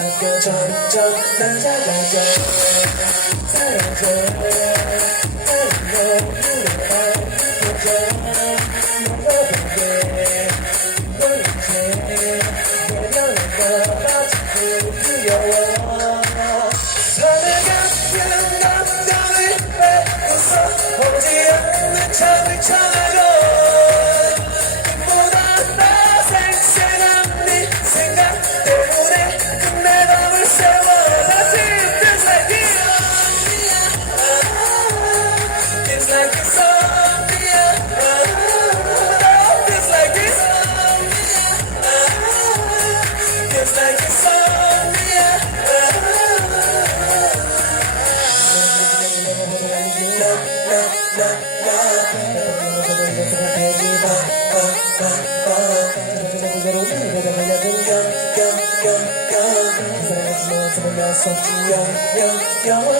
삼켜 점점 날 잡아줘 사랑해 사랑해 风摇摇摇曳。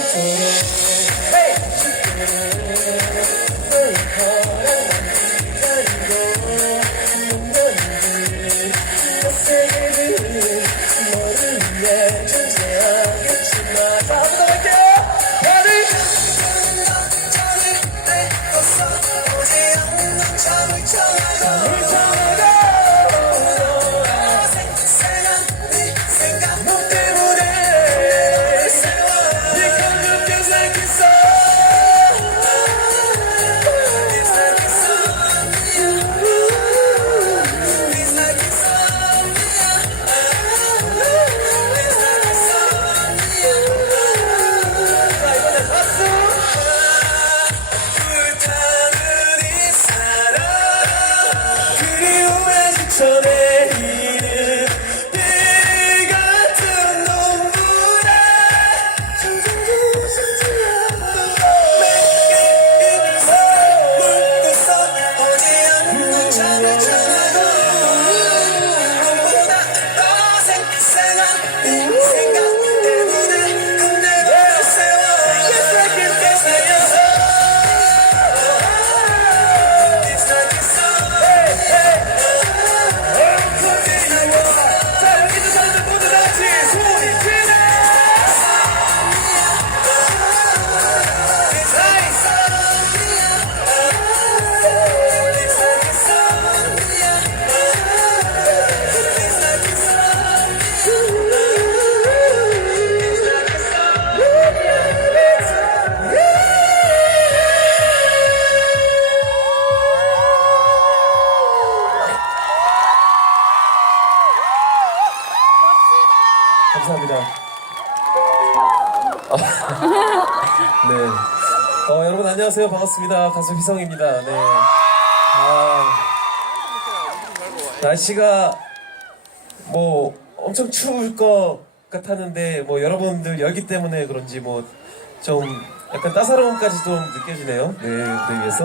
어, 여러분 안녕하세요. 반갑습니다. 가수 희성입니다. 네. 아, 날씨가 뭐 엄청 추울 것 같았는데 뭐 여러분들 열기 때문에 그런지 뭐 좀 약간 따사로움까지 좀 느껴지네요. 네, 무대 위해서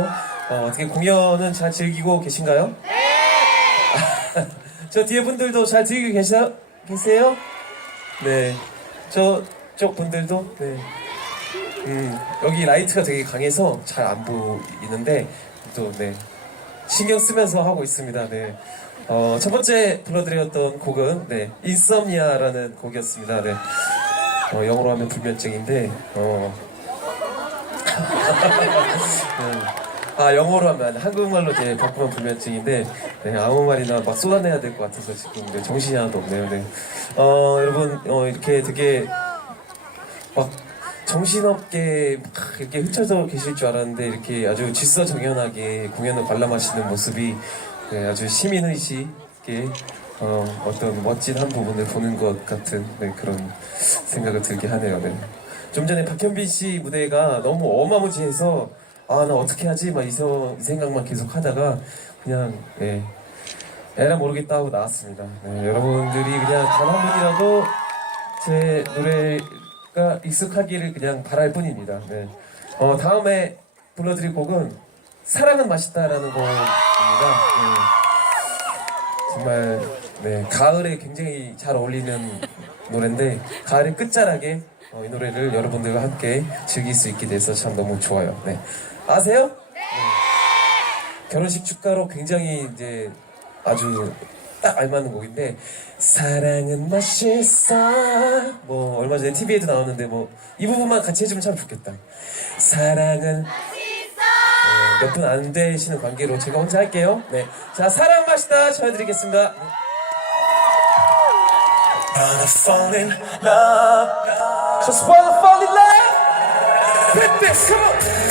어, 어떻게 공연은 잘 즐기고 계신가요? 네. 저 뒤에 분들도 잘 즐기고 계셔, 계세요? 네. 저쪽 분들도 네. 음, 여기 라이트가 되게 강해서 잘 안 보이는데 또 네. 신경 쓰면서 하고 있습니다. 네. 어, 첫 번째 불러드렸던 곡은 네. 인썸니아라는 곡이었습니다. 네. 어, 영어로 하면 불면증인데 어. 음. 아 영어로 하면 한국말로 이제 바꾸면 불면증인데 네, 아무 말이나 막 쏟아내야 될 것 같아서 지금 네, 정신이 하나도 없네요. 네. 어, 여러분 어, 이렇게 되게 막 정신없게 막 이렇게 흩어져 계실 줄 알았는데 이렇게 아주 질서정연하게 공연을 관람하시는 모습이 네, 아주 시민의식의 어, 어떤 멋진 한 부분을 보는 것 같은 네, 그런 생각을 들게 하네요. 네. 좀 전에 박현빈 씨 무대가 너무 어마무지해서 아 나 어떻게 하지 막 이 생각만 계속 하다가 그냥 네, 에라 모르겠다 하고 나왔습니다. 네, 여러분들이 그냥 단 한 분이라도 제 노래 가 익숙하기를 그냥 바랄 뿐입니다. 네. 어, 다음에 불러드릴 곡은 사랑은 맛있다라는 곡입니다. 네. 정말 네, 가을에 굉장히 잘 어울리는 노래인데 가을의 끝자락에 어, 이 노래를 여러분들과 함께 즐길 수 있게 돼서 참 너무 좋아요. 네. 아세요? 네. 결혼식 축가로 굉장히 이제 아주 딱 알맞는 곡인데 사랑은 맛있어. 뭐 얼마 전에 TV에도 나왔는데 뭐 이 부분만 같이 해주면 참 좋겠다. 사랑은 몇분 안 되시는 관계로 제가 혼자 할게요. 네. 자 사랑 맛있다. 전해드리겠습니다. Gonna fall in love. Just wanna fall in love. Hit this, come on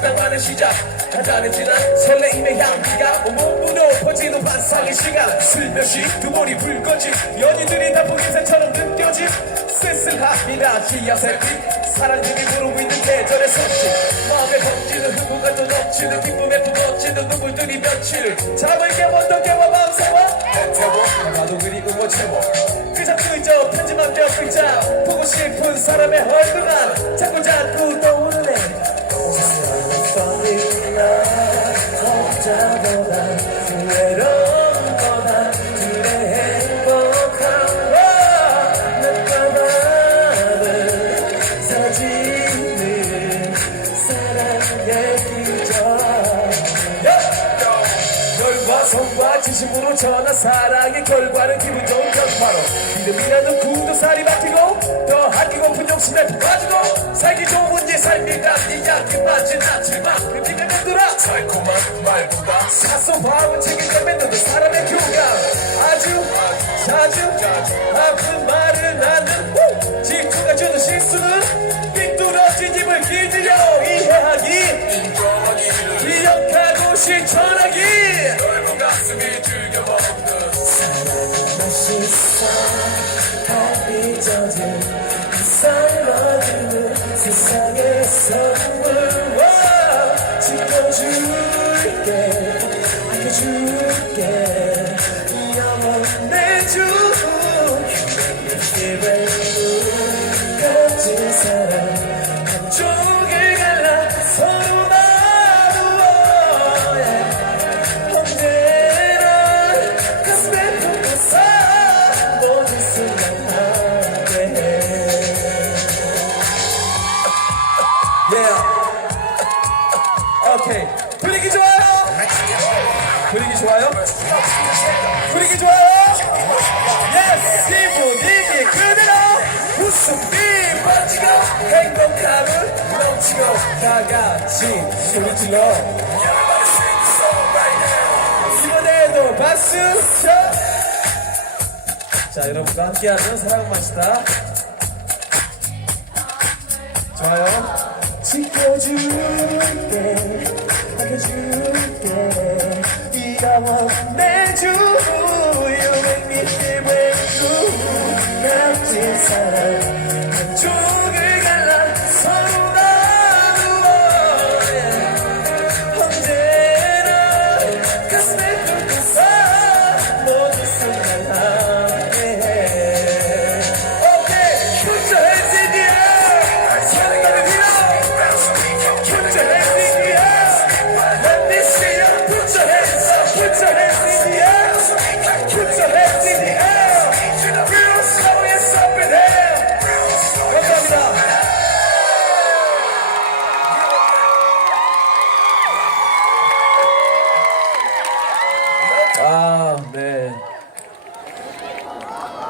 낭만의 시작. 가자는 지난 설레임의 향기가 온몸으로 퍼지는 반상의 시간. 슬며시 두 볼이 붉어진 연인들이 다 풍경새처럼 느껴진 쓸쓸합니다 지하새빛 사랑님이 부르고 있는 계절의 성취 마음에 번지는 흥분과 또 넘치는 기쁨에 부어지는 눈물들이 며칠. 잠을 깨웠던 깨워 밤 새워. 태워. 나도 그리움을 채워. 그 자꾸 잊어 편지만 몇 글자. 보고 싶은 사람의 얼굴만. 자꾸 자꾸 떠오르네 전한 사랑의 결과는 기분 좋은 변화로. 믿음이라는 구두살이 바뀌고 더 아끼고픈 욕심에 빠지고 살기 좋은 이 삶이란 이야기 맞진 않지만 그 네가 만들어 달콤한 말보다 사소방은 책임져 맺는 그 사람의 교감. 아주 자주 아픈 즐겨 먹는 맛있어 다 잊어 자, 함께하는 사랑 맛이다. 좋아요. 지켜줄게,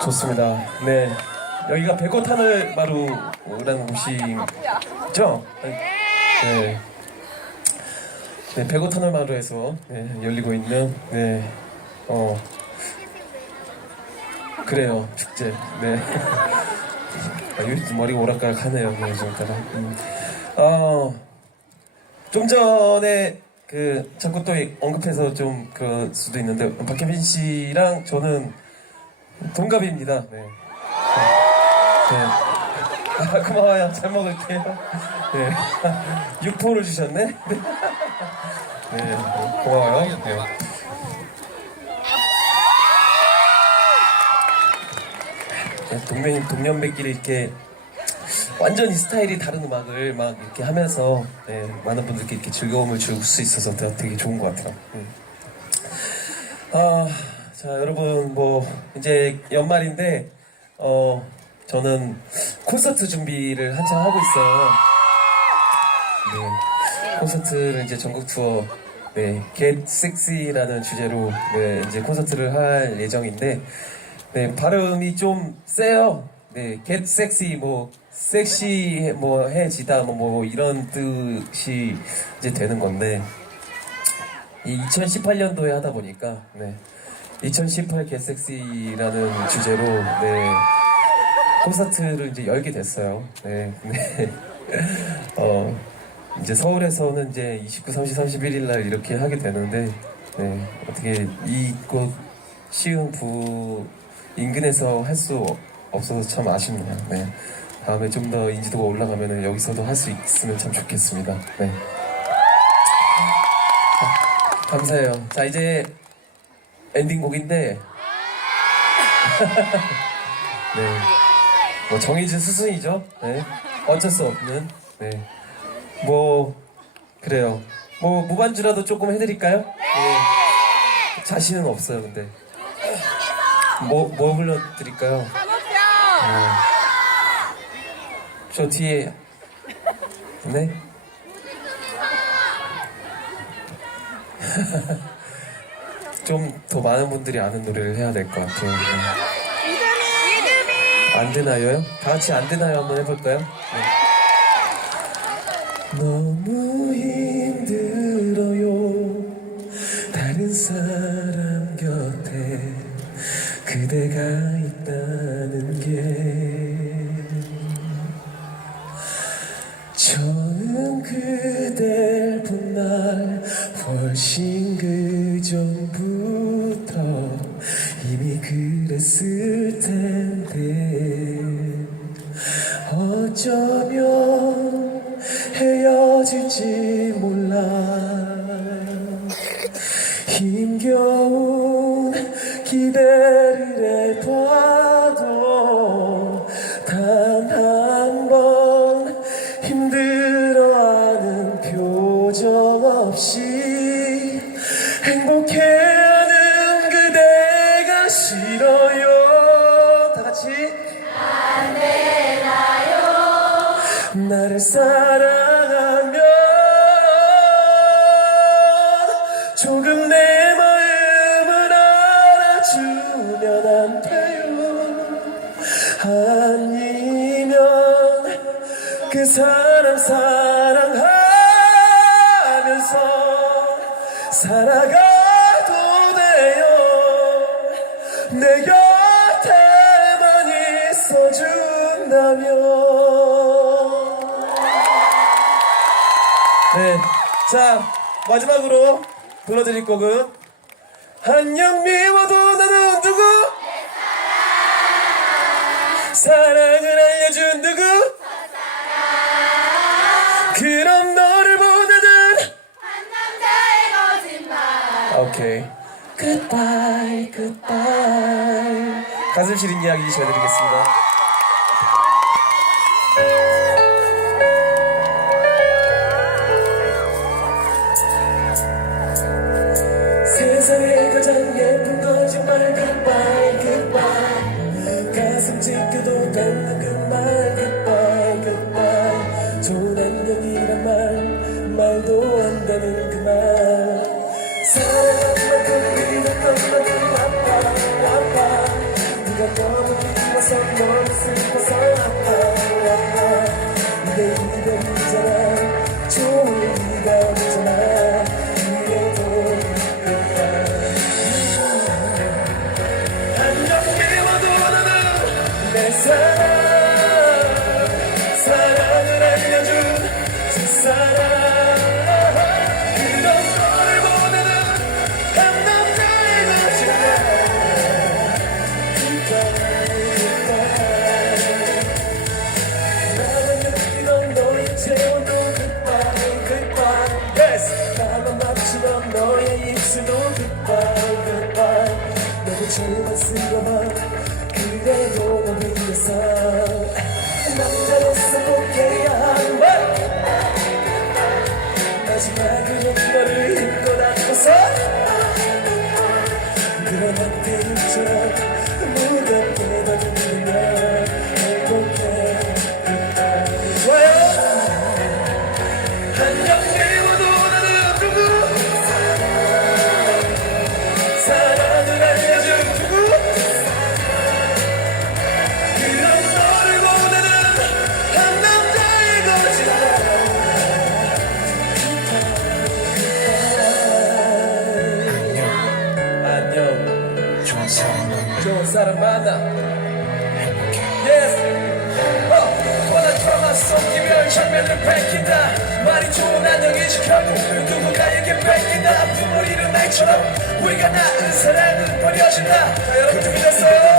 좋습니다. 네. 여기가 백옷 하늘 마루라는 곳이죠? 네. 네, 백옷 하늘 마루에서 네, 열리고 있는, 네, 어, 그래요, 축제. 네. 아, 머리가 오락가락하네요, 네, 요즘 따라. 음. 어, 좀 전에 그 자꾸 또 언급해서 좀 그럴 수도 있는데 박혜민 씨랑 저는 동갑입니다. 네. 네. 아, 고마워요. 잘 먹을게요. 네. 육포를 주셨네. 네. 네, 고마워요. 네. 네, 동명 동년배끼리 이렇게 완전히 스타일이 다른 음악을 막 이렇게 하면서 네, 많은 분들께 이렇게 즐거움을 줄 수 있어서 되게 좋은 것 같아요. 음. 아, 자 여러분 뭐 이제 연말인데 어 저는 콘서트 준비를 한창 하고 있어요. 네, 콘서트를 이제 전국 투어 네, Get Sexy라는 주제로 네, 이제 콘서트를 할 예정인데 네, 발음이 좀 세요. 네, Get Sexy 뭐 섹시 뭐 해지다 뭐, 뭐 이런 뜻이 이제 되는 건데 이 2018년도에 하다 보니까 네, 2018 Get Sexy라는 주제로 네, 콘서트를 이제 열게 됐어요. 네, 네. 어, 이제 서울에서는 이제 29, 30, 31일 날 이렇게 하게 되는데, 네, 어떻게 이곳 시흥부 인근에서 할 수 없어서 참 아쉽네요. 네. 다음에 좀 더 인지도가 올라가면 여기서도 할 수 있으면 참 좋겠습니다. 네. 아, 감사해요. 자, 이제 엔딩곡인데, 네. 뭐 정해진 수순이죠. 네. 어쩔 수 없는. 네. 뭐 그래요. 뭐 무반주라도 조금 해드릴까요? 네. 자신은 없어요, 근데. 뭐, 뭐 불러드릴까요? 어, 저 뒤에. 네? 좀 더 많은 분들이 아는 노래를 해야 될 것 같아요. 네. 안 되나요? 다 같이 안 되나요? 한번 해볼까요? 네. 너무 힘들어요. 다른 사람 곁에 그대가 있다는 게 처음 그댈 본 날 훨씬 그 나 자 마지막으로 불러드릴 곡은 안녕 미워도 나는 누구? 사랑을 알려준 누구? 그럼 너를 보다는 아, 오케이. Goodbye, goodbye. 가슴 시린 이야기 전해드리겠습니다 너의 입술도 goodbye goodbye. 너의 젊은 쓰고만 그래도 난 위해서 만나 Yes. 어, 속 이별 장면을 밝힌다. 말이 좋은 안녕이지 결국 누군가에게 뺏긴다. 아픔을 잃은 나이처럼 우리가 낳은 사랑은 버려진다. 자 여러분 준비됐어요?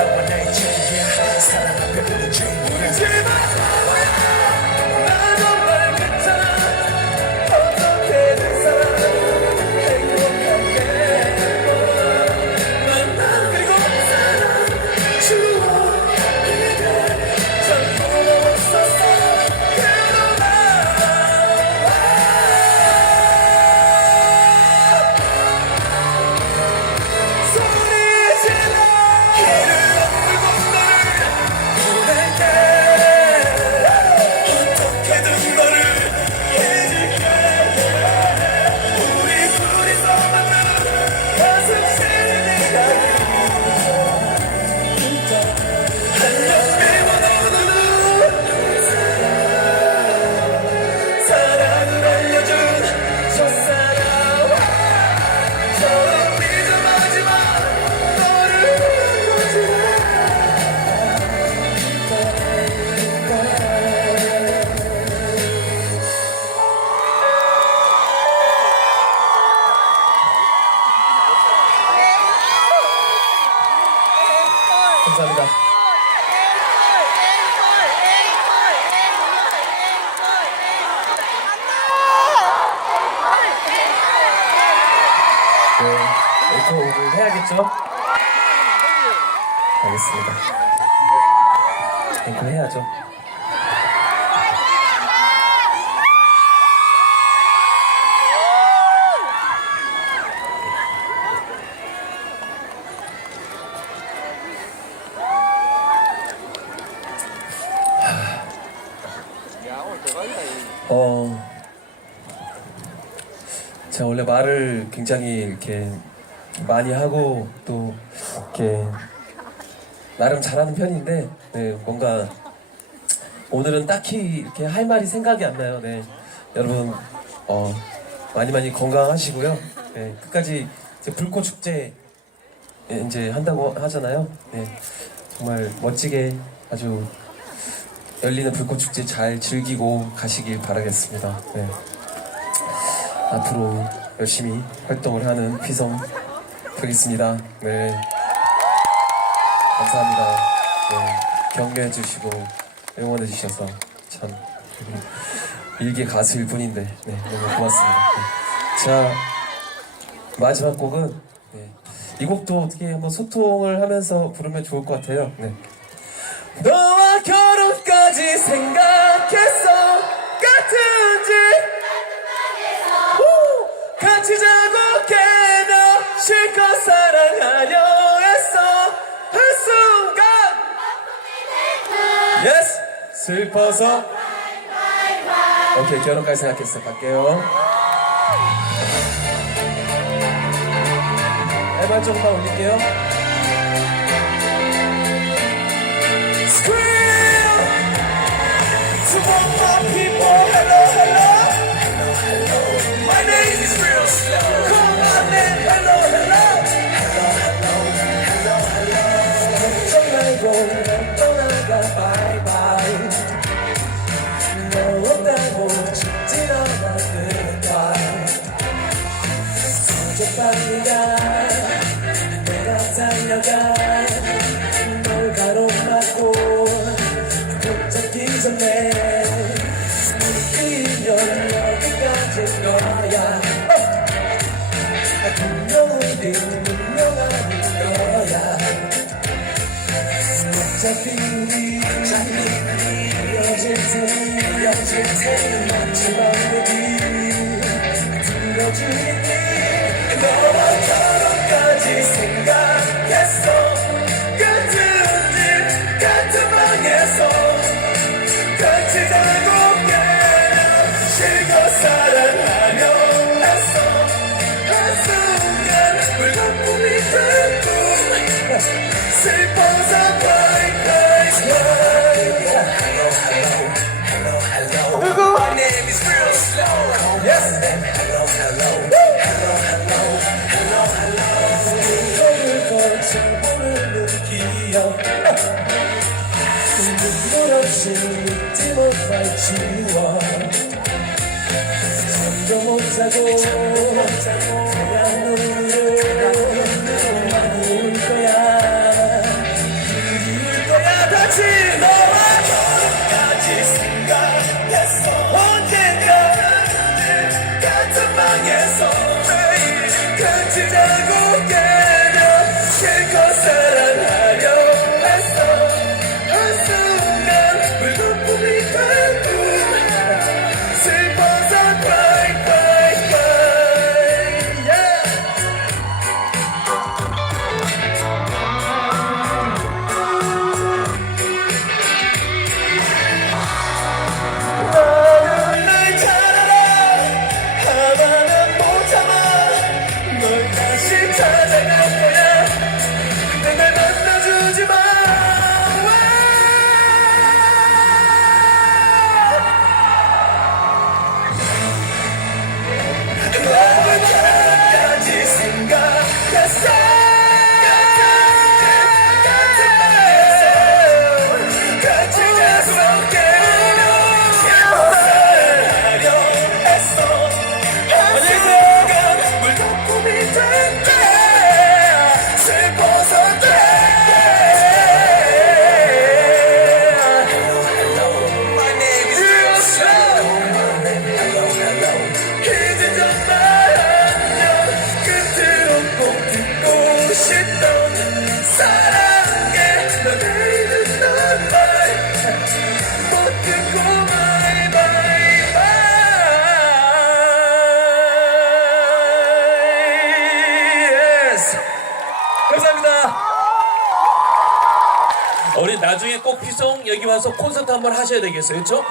어, 제가 원래 말을 굉장히 이렇게 많이 하고 또 이렇게 나름 잘하는 편인데 네, 뭔가 오늘은 딱히 이렇게 할 말이 생각이 안 나요. 네, 여러분 어, 많이 많이 건강하시고요. 네, 끝까지 이제 불꽃 축제 예, 이제 한다고 하잖아요. 네, 정말 멋지게 아주 열리는 불꽃 축제 잘 즐기고 가시길 바라겠습니다. 네. 앞으로 열심히 활동을 하는 휘성 되겠습니다. 네. 감사합니다. 네. 격려해 주시고 응원해 주셔서 참 일개 가수일 뿐인데 네, 너무 고맙습니다. 네. 자 마지막 곡은 네. 이 곡도 어떻게 한번 소통을 하면서 부르면 좋을 것 같아요. 네. 생각했어. 같은지? 후! 같이 자고 깨며 실컷 사랑하려 했어. 한순간. 예스 슬퍼서. 오케이 결혼까지 생각했어. 갈게요. 해발 조금만 올릴게요 여지는 맞춰버리기 들어주니 너와 나 눈물 없이 잊지 못할 추억 잠도 못 자고. 하셔야 되겠어요. 그렇죠?